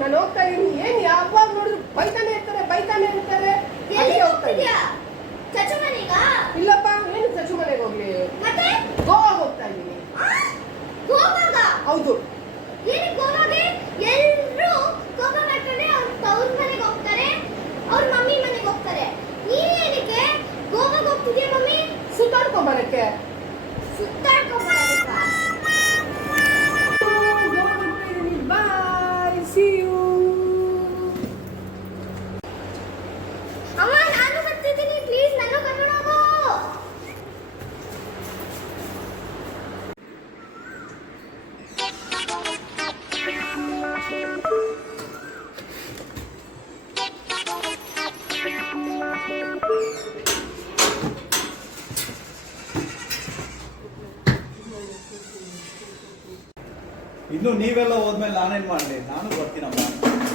ನಾನು ಹೋಗ್ತಾ ಇದೀನಿ. ಏನ್ ಯಾವಾಗ ನೋಡಿದ್ರು ಬೈತಾನೆ ಇರ್ತಾರೆ. ಅಲ್ಲಿಗೆ ಹೋಗ್ತಾ ಇದೀನಿ. ಇಲ್ಲಪ್ಪ, ಏನು ಚಚು ಮನೆಗೆ ಹೋಗ್ಲಿ, ಗೋವಾ ಹೋಗ್ತಾ ಇದೀನಿ. ಹೌದು. ಸುತ್ತಾಡ್ಕೊಂಬರಕ್ಕೆ. ಬಾಯ್, ಸಿ ಯು. ಇನ್ನು ನೀವೆಲ್ಲ ಹೋದ್ಮೇಲೆ ನಾನೇನ್ ಮಾಡ್ಲಿ, ನಾನು ಬರ್ತೀನಮ್ಮ.